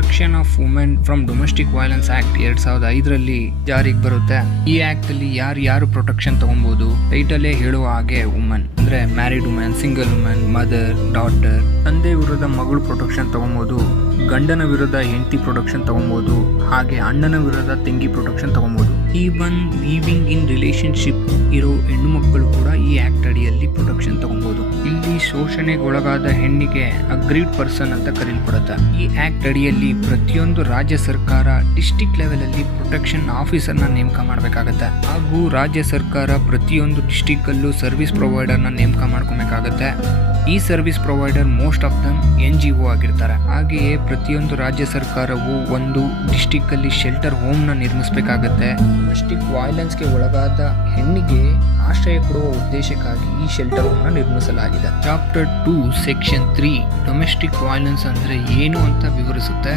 Protection of women from domestic violence act ಎರಡ್ ಸಾವಿರದ ಐದರಲ್ಲಿ ಜಾರಿಗೆ ಬರುತ್ತೆ. ಈ ಆಕ್ಟ್ ಅಲ್ಲಿ ಯಾರು ಯಾರು ಪ್ರೊಟೆಕ್ಷನ್ ತಗೊಬಹುದು ಟೈಟಲ್ಲೇ ಹೇಳುವ ಹಾಗೆ ವುಮೆನ್ ಅಂದ್ರೆ married women single women mother daughter ತಂದೆ ವಿರುದ್ಧ ಮಗಳು ಪ್ರೊಟೆಕ್ಷನ್ ತಗೊಬಹುದು ಗಂಡನ ವಿರುದ್ಧ ಹೆಂಡತಿ ಪ್ರೊಟೆಕ್ಷನ್ ತಗೊಬಹುದು ಹಾಗೆ ಅಣ್ಣನ ವಿರುದ್ಧ ತಂಗಿ ಪ್ರೊಟೆಕ್ಷನ್ ತಗೊಬಹುದು ಈವನ್ ಲೀವಿಂಗ್ ಇನ್ ರಿಲೇಶನ್ಶಿಪ್ ಇರೋ ಹೆಣ್ಣು ಮಕ್ಕಳು ಕೂಡ ಈ ಆಕ್ಟ್ ಅಡಿಯಲ್ಲಿ ಪ್ರೊಟೆಕ್ಷನ್ ಇಲ್ಲಿ ಶೋಷಣೆಗೊಳಗಾದ ಹೆಣ್ಣಿಗೆ ಅಗ್ರೀಡ್ ಪರ್ಸನ್ ಅಂತ ಕರೀಲ್ಪಡುತ್ತೆ. ಈ ಆಕ್ಟ್ ಅಡಿಯಲ್ಲಿ ಪ್ರತಿಯೊಂದು ರಾಜ್ಯ ಸರ್ಕಾರ ಡಿಸ್ಟಿಕ್ ಲೆವೆಲ್ ಅಲ್ಲಿ ಪ್ರೊಟೆಕ್ಷನ್ ಆಫೀಸರ್ನ ನೇಮಕ ಮಾಡಬೇಕಾಗತ್ತೆ. ಹಾಗೂ ರಾಜ್ಯ ಸರ್ಕಾರ ಪ್ರತಿಯೊಂದು ಡಿಸ್ಟಿಕ್ ಅಲ್ಲೂ ಸರ್ವಿಸ್ ಪ್ರೊವೈಡರ್ ಪ್ರೊವೈಡರ್ನ ನೇಮಕ ಮಾಡ್ಕೊಬೇಕಾಗತ್ತೆ. ಈ service provider most of them N G O ಆಗಿರ್ತಾರೆ. ಹಾಗೆಯೇ ಪ್ರತಿಯೊಂದು ರಾಜ್ಯ ಸರ್ಕಾರವು ಒಂದು ಡಿಸ್ಟಿಕ್ ಅಲ್ಲಿ ಶೆಲ್ಟರ್ ಹೋಮ್ನ ನಿರ್ಮಿಸಬೇಕಾಗತ್ತೆ. ಡೊಮೆಸ್ಟಿಕ್ ವೈಲೆನ್ಸ್ಗೆ ಒಳಗಾದ ಹೆಣ್ಣಿಗೆ ಆಶ್ರಯ ಕೊಡುವ ಉದ್ದೇಶಕ್ಕಾಗಿ ಈ ಶೆಲ್ಟರ್ ಹೋಮ್ನ ನಿರ್ಮಿಸಲಾಗಿದೆ. Chapter two section three, domestic violence ಅಂದ್ರೆ ಏನು ಅಂತ ವಿವರಿಸುತ್ತೆ?